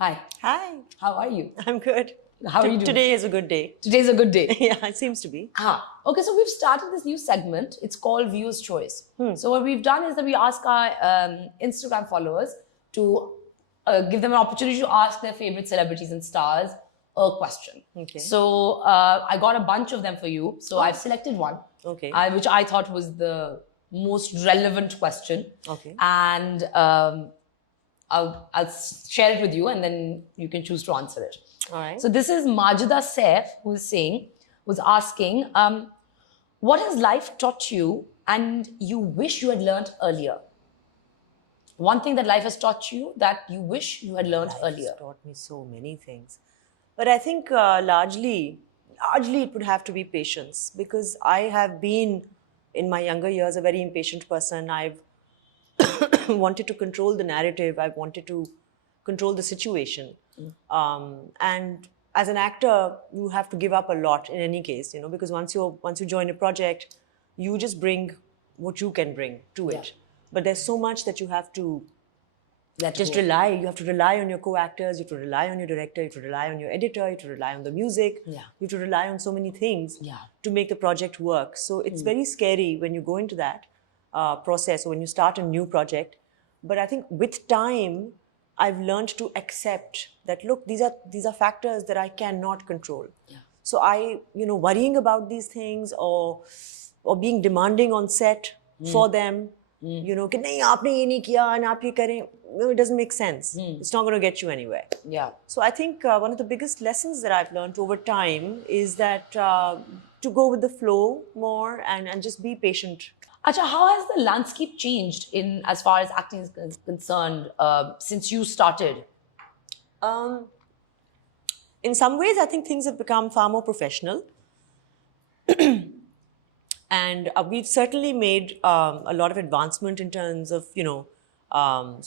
Hi, Hi, how are you? I'm good. How are you doing? Today is a good day. Today's a good day. Yeah, it seems to be. Okay, so we've started this new segment. It's called Viewer's Choice. So what we've done is that we ask our Instagram followers to give them an opportunity to ask their favorite celebrities and stars a question. Okay. So I got a bunch of them for you. So I've selected one, Okay. which I thought was the most relevant question. Okay. And I'll share it with you, and then you can choose to answer it. All right. So this is Majida Saif was asking, what has life taught you and you wish you had learned earlier? One thing that life has taught you that you wish you had learned earlier. It's taught me so many things. But I think largely it would have to be patience, because I have been, in my younger years, a very impatient person. I've wanted to control the narrative. I've wanted to control the situation. And as an actor, you have to give up a lot in any case, because once you join a project, you just bring what you can bring to it. But there's so much that you have to rely. You have to rely on your co-actors, you have to rely on your director, you have to rely on your editor, you have to rely on the music, you have to rely on so many things to make the project work. So it's very scary when you go into that process, or when you start a new project. But I think with time, I've learned to accept that, look, these are factors that I cannot control. So worrying about these things, or being demanding on set for them, कि नहीं आपने ये नहीं किया and आप ये करें, it doesn't make sense. It's not going to get you anywhere. So I think one of the biggest lessons that I've learned over time is that to go with the flow more and just be patient. Acha, how has the landscape changed as far as acting is concerned since you started? In some ways, I think things have become far more professional. And we've certainly made a lot of advancement in terms of, on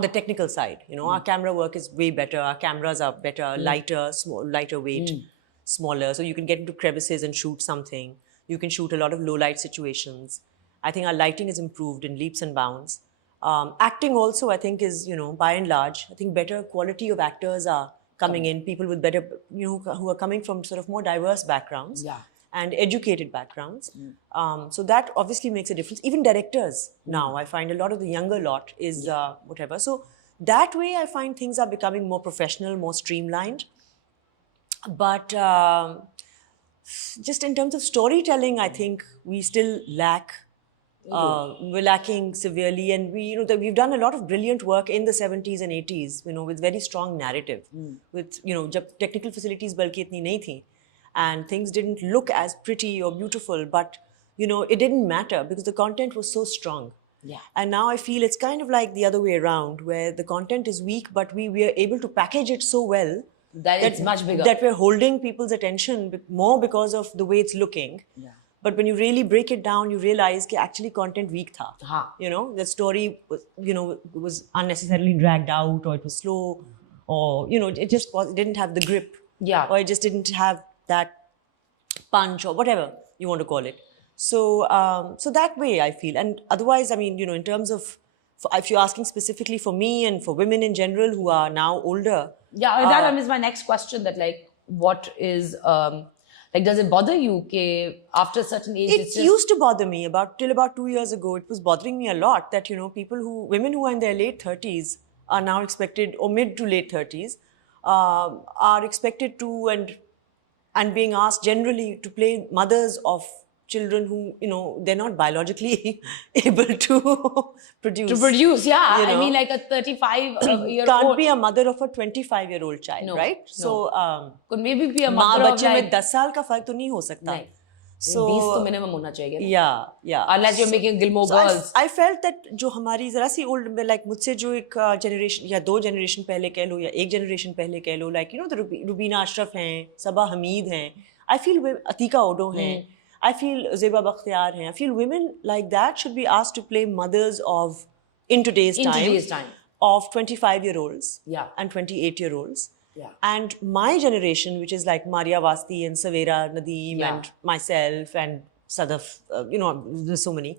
the technical side. Our camera work is way better. Our cameras are better, lighter weight, smaller. So you can get into crevices and shoot something. You can shoot a lot of low light situations. I think our lighting is improved in leaps and bounds. Acting also, I think, is, by and large, I think better quality of actors are coming in. People with better, who are coming from sort of more diverse backgrounds. And educated backgrounds. So that obviously makes a difference. Even directors now, I find a lot of the younger lot is whatever. So that way I find things are becoming more professional, more streamlined. But just in terms of storytelling, I think we still lack. We're lacking severely, and we've done a lot of brilliant work in the 70s and 80s, with very strong narrative. With, jab technical facilities balki itni nahi thi. And things didn't look as pretty or beautiful, but, it didn't matter because the content was so strong. And now I feel it's kind of like the other way around, where the content is weak, but we are able to package it so well that it's much bigger. That we're holding people's attention more because of the way it's looking. But when you really break it down, you realize that actually content weak tha. The story was, was unnecessarily dragged out, or it was slow, or, it just didn't have the grip. Or it just didn't have that punch, or whatever you want to call it. So so that way I feel. And otherwise, I mean, in terms of, if you're asking specifically for me and for women in general who are now older. That is my next question, that what is, does it bother you that after a certain age? It used to bother me till about 2 years ago. It was bothering me a lot that, women who are in their late 30s are now expected, or mid to late 30s, are expected to, and being asked generally to play mothers of children who, they're not biologically able to produce. I mean, like a 35-year-old can't be a mother of a 25-year-old child, right? So could maybe be a mother of 10 साल का फर्क तो नहीं हो सकता. So 20 तो minimum होना चाहिए. Unless you're making Gilmore Girls. I felt that जो हमारी जरा सी old, like मुझसे जो एक generation या 2 generation पहले कह लो, या 1 generation पहले कह लो, like the Rubina Ashraf हैं, Sabah Hamid हैं, I feel Atika Odo हैं, I feel Zeba Bakhtiar हैं, I feel women like that should be asked to play mothers of, in today's time, of 25-year-olds and 28-year-olds. And my generation, which is like Maria Vasti and Savera Nadeem and myself and Sadaf, there's so many,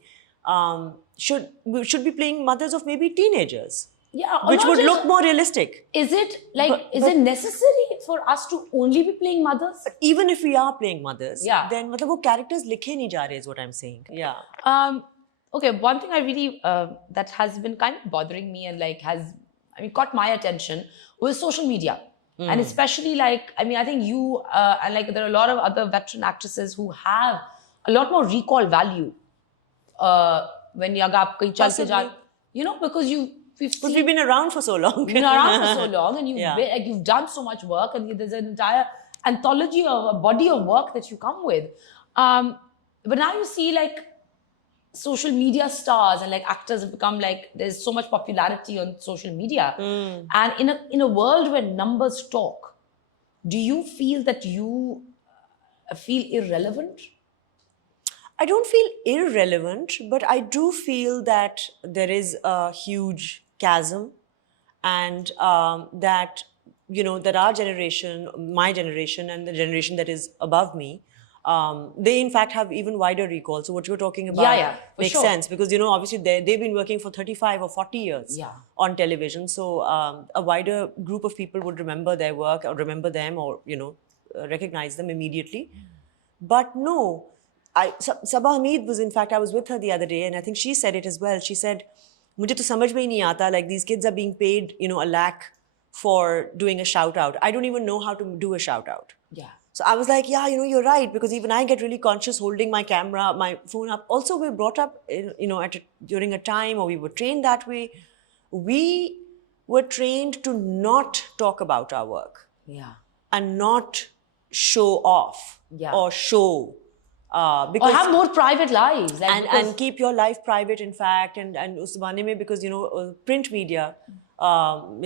should be playing mothers of maybe teenagers. Yeah, or which not would just- look more realistic. Is it like, is it necessary for us to only be playing mothers? Even if we are playing mothers, Yeah. then मतलब वो characters लिखे नहीं जा रहे is what I'm saying. Yeah. Okay, one thing I really that has been kind of bothering me and like caught my attention was social media. And especially like, I think you and like there are a lot of other veteran actresses who have a lot more recall value when you aap kahin chal ke ja, Possibly. because we've But seen we've been around for so long. you've been around for so long and Yeah. you've done so much work and there's an entire anthology of a body of work that you come with. But now you see like social media stars and like actors have become like, there's so much popularity on social media. And in a world where numbers talk, do you feel that you feel irrelevant? I don't feel irrelevant, but I do feel that there is a huge chasm, and that that our generation, my generation, and the generation that is above me, they in fact have even wider recall. So what you're talking about Yeah, for makes sure. sense, because obviously they've been working for 35 or 40 years Yeah. on television. So a wider group of people would remember their work or remember them or recognize them immediately. But no, Sabah Hamid was, in fact, I was with her the other day, and I think she said it as well. She said, "Mujhe to samajh mein hi nahi aata, like these kids are being paid, a lakh for doing a shout out. I don't even know how to do a shout out." Yeah. So I was like, yeah, you're right, because even I get really conscious holding my camera, my phone up. Also, we're brought up, during a time, or we were trained that way. We were trained to not talk about our work Yeah. and not show off Yeah. or show. Or Because have more private lives. Like, because- and keep your life private, in fact, and us zamane mein, because print media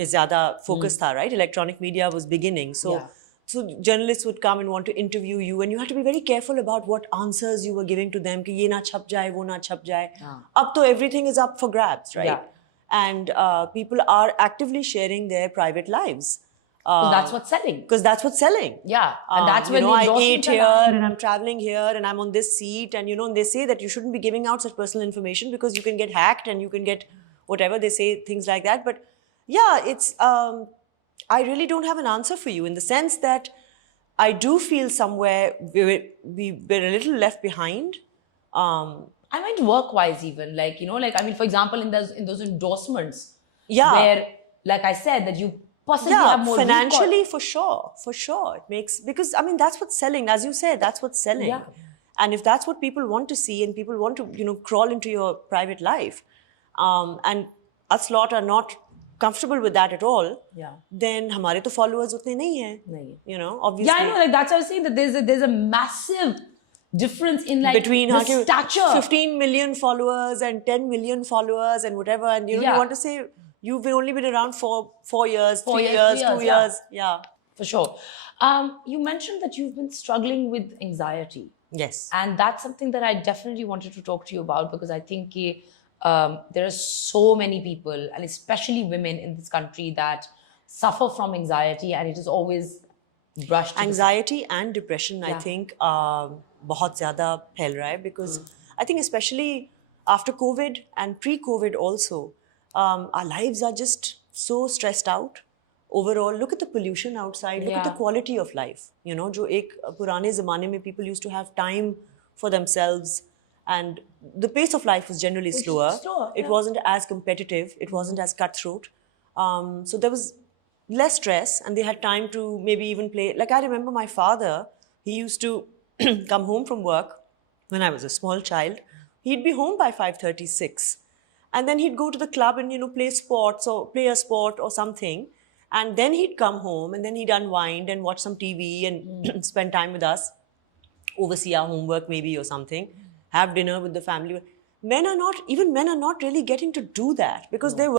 is zyada focus tha, right? Electronic media was beginning, so Yeah. so journalists would come and want to interview you, and you had to be very careful about what answers you were giving to them, ki ye na chhap jaye, wo na chhap jaye. Up to everything is up for grabs, right? Yeah. And people are actively sharing their private lives. 'cause that's what's selling. Because that's what's selling. Yeah. And that's when the I endorsements ate are here lying. and I'm traveling here and I'm on this seat, and and they say that you shouldn't be giving out such personal information because you can get hacked and you can get whatever. They say things like that. But yeah, it's I really don't have an answer for you, in the sense that I do feel somewhere we're a little left behind. I meant work-wise even, like, for example, in those endorsements, Yeah. where, like I said, that you possibly Yeah, have more financially, recall. for sure. It makes, because that's what's selling, as you said, that's what's selling. Yeah. And if that's what people want to see, and people want to crawl into your private life, and us lot are not comfortable with that at all, Yeah. then हमारे तो followers उतने नहीं हैं. नहीं. Obviously. Yeah, I know. Like that's what I was saying, that there's a massive difference in like Between the stature. 15 million followers and 10 million followers and whatever, and you Yeah. want to say you've only been around for 4 years, 4 3 years, years, 3 2 years, years. Yeah. For sure. You mentioned that you've been struggling with anxiety. Yes. And that's something that I definitely wanted to talk to you about, because I think there are so many people, and especially women in this country, that suffer from anxiety, and it is always brushed to the Anxiety and depression, I Yeah. think, बहुत ज़्यादा फैल रहा है, because I think especially after COVID and pre-COVID also, our lives are just so stressed out. Overall, look at the pollution outside. Look at the Yeah. quality of life. जो एक पुराने ज़माने में people used to have time for themselves, and the pace of life was generally slower. It yeah. wasn't as competitive. It wasn't as cutthroat. So there was less stress, and they had time to maybe even play. Like, I remember my father, he used to come home from work when I was a small child. He'd be home by 5:36, and then he'd go to the club and play sports or play a sport or something, and then he'd come home and then he'd unwind and watch some TV and spend time with us, oversee our homework maybe or something, have dinner with the family. Men are not really getting to do that, because they're